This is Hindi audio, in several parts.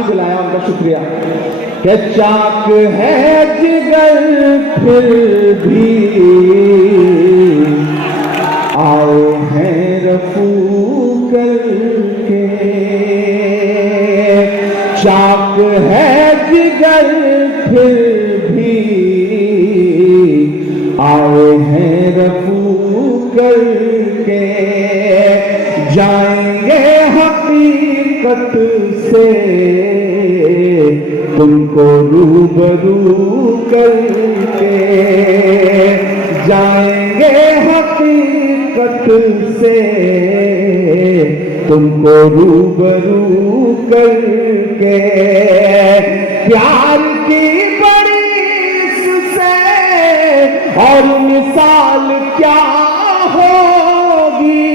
भी दिलाया, उनका शुक्रिया। कि चाक है जिगर फिर भी आए हैं रफू करके, चाक है जिगर फिर भी आए हैं रफू करके, जाएंगे हकीकत से तुमको रूबरू करके, जाएंगे हकीकत से तुमको रूबरू करके। प्यार की बड़ी इससे और मिसाल क्या होगी,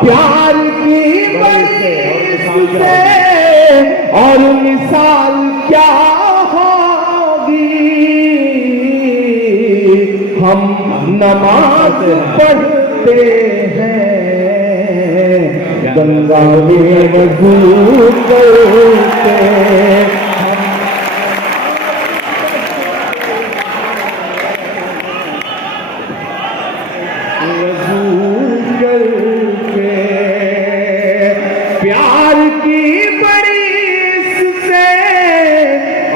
प्यार की बड़ी इससे और मिसाल क्या होगी। हम नमाज पढ़ते हैं, गंगा में वज़ू करते हैं, प्यार की बड़ी इससे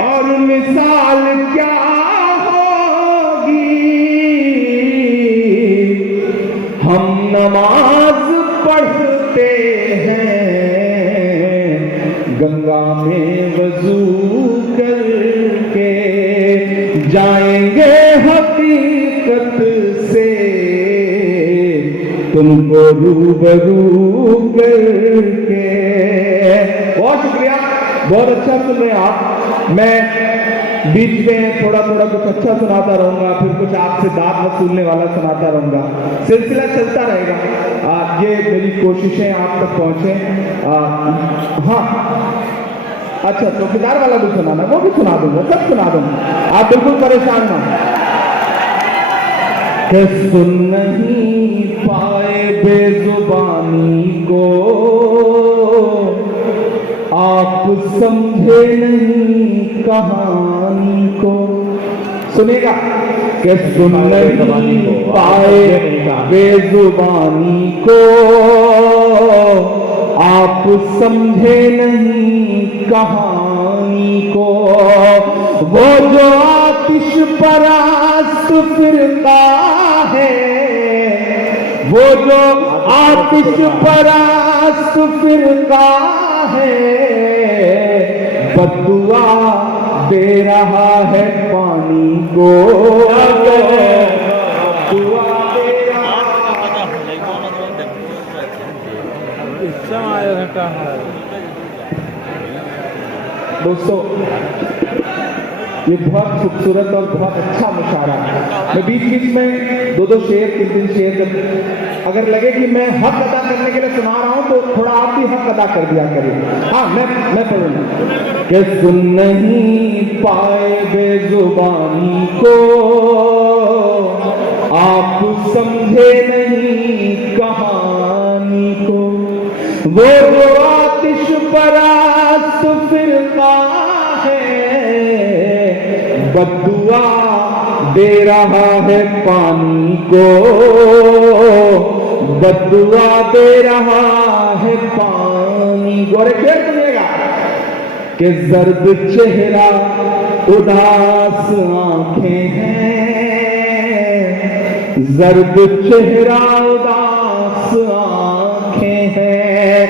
और मिसाल क्या होगी। हम नमाज पढ़ते हैं, गंगा में वज़ू करके, जाएंगे हकीकत से तुमको रूबरू करके। बहुत शुक्रिया, बहुत अच्छा सुन रहे हैं आप। मैं बीच में थोड़ा थोड़ा कुछ अच्छा सुनाता रहूंगा, फिर कुछ आपसे दाद वसूलने वाला सुनाता रहूंगा, सिलसिला चलता रहेगा। ये मेरी कोशिशें आप तक पहुंचे। हाँ अच्छा, चौकीदार वाला भी सुनाना, वो भी सुना दूंगा, सब सुना दूंगा, आप बिल्कुल परेशान ना हो। कि सुन नहीं पाए बेजुबानी को, आप समझे नहीं कहानी को। सुनेगा कि सुन नहीं पाए बेजुबानी को, आप समझे नहीं कहानी को। वो जो आतिश परास्त फिरका है, वो जो आतिश परास्त फिरका है, बदुआ दे रहा है पानी को, दुआ दे रहा है। दोस्तों, ये बहुत खूबसूरत और बहुत अच्छा मुशायरा है। मैं बीच बीच में दो दो शेर, तीन तीन शेर, अगर लगे कि मैं हक अदा करने के लिए सुना रहा हूं तो थोड़ा आप भी हक अदा कर दिया करिए। हाँ, मैं पढ़ूंगा। कि सुन नहीं पाए बेजुबानी को, आप समझे नहीं कहानी को। वो जो आतिश परास्त फिरका बदुआ दे रहा है पानी को, बदुआ दे रहा है पानी को। और एक शेर सुनिएगा कि जर्द चेहरा उदास आंखें हैं, जर्द चेहरा उदास आंखें हैं,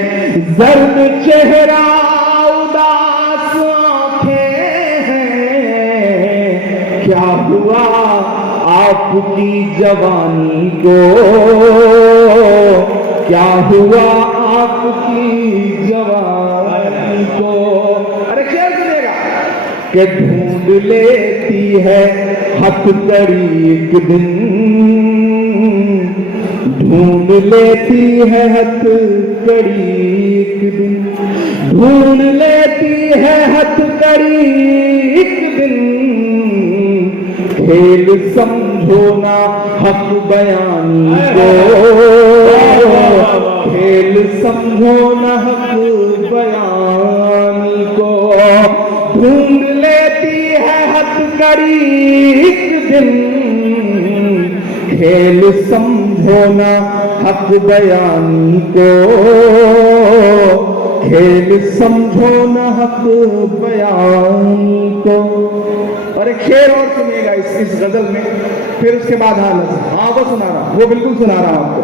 जर्द चेहरा उदास आंखें हैं। क्या हुआ आपकी जवानी को, क्या हुआ आपकी जवानी को। अरे क्या सुनेगा कि ढूंढ लेती है हथकड़ी एक दिन, ढूंढ लेती है हथकड़ी एक दिन, ढूंढ लेती है हथकड़ी एक दिन। खेल समझो ना हक बयानी को, खेल समझो ना हक बयानी ढूंढ लेती है हथकड़ी एक दिन, खेल समझो ना हक बयानी को, खेल समझो ना हक बयानी को। और एक शेर और सुनिएगा इस गजल में, फिर उसके बाद हाँ वो सुना रहा, वो बिल्कुल सुना रहा हूं आपको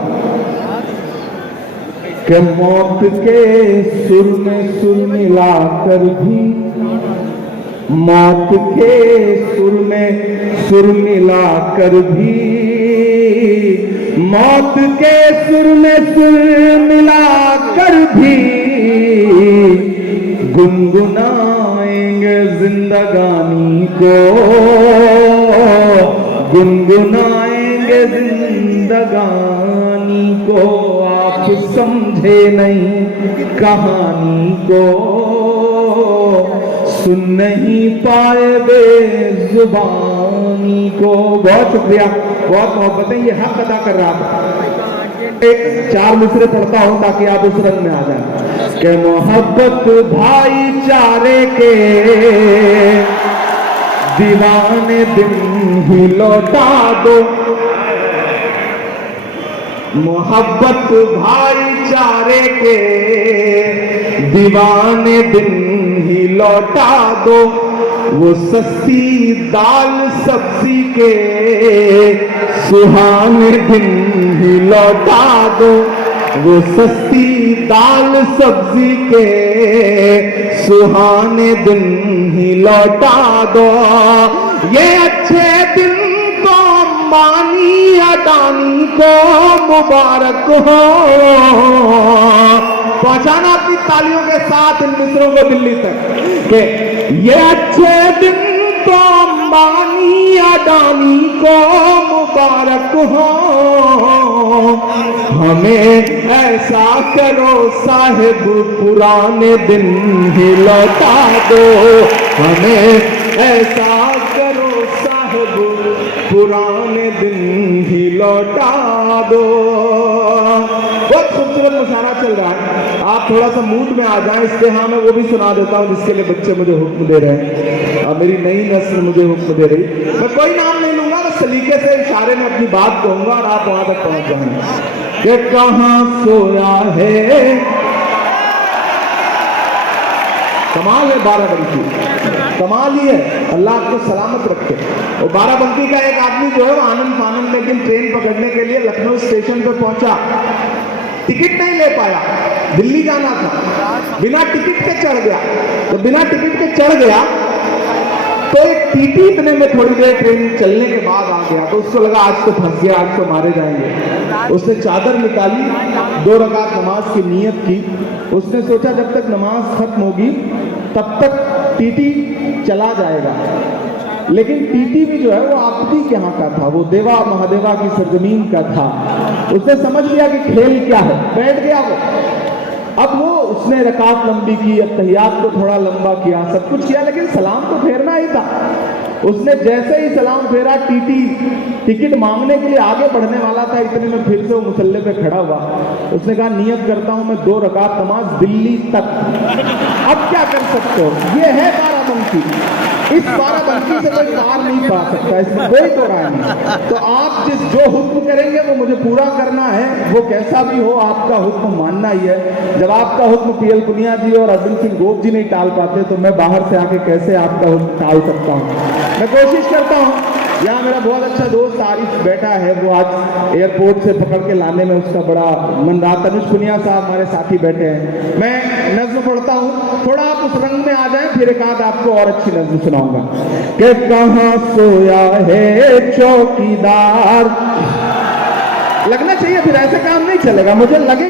कि मौत के सुर में सुर मिलाकर भी, मौत के सुर में सुर मिलाकर भी, मौत के सुर में सुर मिलाकर भी गुनगुनाएंगे जिंदगानी को, गुनगुनाएंगे जिंदगानी को। आप समझे नहीं कहानी को, सुन नहीं पाए बेजुबानी को। बहुत शुक्रिया, बहुत मोहब्बतें, ये हक अदा कर रहा था। एक 4 मिसरे पढ़ता हूं ताकि आप उस रंग में आ जाए कि मोहब्बत भाईचारे के दीवाने दिन ही लौटा दो, मोहब्बत भाईचारे के दीवाने दिन ही लौटा दो, वो सस्ती दाल सब्जी के सुहाने दिन ही लौटा दो, वो सस्ती दाल सब्जी के सुहाने दिन ही लौटा दो। ये अच्छे दिन तो अंबानी अडानी को मुबारक हो। पहुंचाना अपनी तालियों के साथ इन मित्रों को दिल्ली तक कि ये अच्छे दिन तो अंबानी अडानी को मुबारक हो। हमें ऐसा करो साहिब पुराने दिन ही लौटा दो, हमें ऐसा करो साहिब पुराने दिन ही लौटा दो। बहुत खूबसूरत मुशायरा चल रहा है, आप थोड़ा सा मूड में आ जाएं, इसलिए हाँ मैं वो भी सुना देता हूँ जिसके लिए बच्चे मुझे हुक्म दे रहे हैं। अब मेरी नई नस्ल मुझे हुक्म दे रही, मैं कोई नाम नहीं लूंगा, बस सलीके से इशारे में अपनी बात कहूंगा और आप वहां तक पहुंच जाएंगे कि कहां सोया है। कमाल है बाराबंकी, कमाल ही है, अल्लाह आपको सलामत रखे। और बाराबंकी का एक आदमी जो है वो आनंद फानंद लेकिन ट्रेन पकड़ने के लिए लखनऊ स्टेशन पे पहुंचा, टिकट नहीं ले पाया, दिल्ली जाना था, बिना टिकट के चढ़ गया। तो बिना टिकट के चढ़ गया तो एक टीटी इतने में थोड़ी देर ट्रेन चलने के बाद आ गया, तो उसको लगा आज तो फंस गया, आज तो मारे जाएंगे। उसने चादर निकाली, 2 रकात नमाज की नीयत की। उसने सोचा जब तक नमाज खत्म होगी तब तक टीटी चला जाएगा, लेकिन टीटी भी जो है वो आपदी के यहाँ का था, वो देवा महादेवा की सरजमीन का था। उसने समझ लिया कि खेल क्या है, बैठ गया वो। अब वो उसने रकात लंबी की, अत्तहियात को थोड़ा लंबा किया, सब कुछ किया, लेकिन सलाम तो फेरना ही था। उसने जैसे ही सलाम फेरा, टीटी टिकट मांगने के लिए आगे बढ़ने वाला था, इतने में फिर से वो मुसल्ले पे खड़ा हुआ। उसने कहा नियत करता हूं मैं 2 रकात नमाज दिल्ली तक। अब क्या कर सकते हो, ये है बाराबंकी, इस बाराबंकी से कोई पार नहीं पा सकता, इसमें कोई तो राय नहीं। तो आप जो हुक्म करेंगे वो मुझे पूरा करना है, वो कैसा भी हो आपका हुक्म मानना ही है। जब आपका हुक्म पीएल पुनिया जी और अर्जुन सिंह गोप जी नहीं टाल पाते तो मैं बाहर से आके कैसे आपका हुक्म टाल सकता हूँ। मैं कोशिश करता हूँ। यहाँ मेरा बहुत अच्छा दोस्त आरिफ बैठा है, वो आज एयरपोर्ट से पकड़ के लाने में उसका बड़ा मन रहा। तनुज पुनिया साहब हमारे साथी बैठे हैं। मैं नज्म पढ़ता हूँ, थोड़ा आप उस रंग में आ जाएं, फिर एक आध आपको और अच्छी नज्म सुनाऊंगा कि कहाँ सोया है चौकीदार। लगना चाहिए, फिर ऐसे काम नहीं चलेगा, मुझे लगे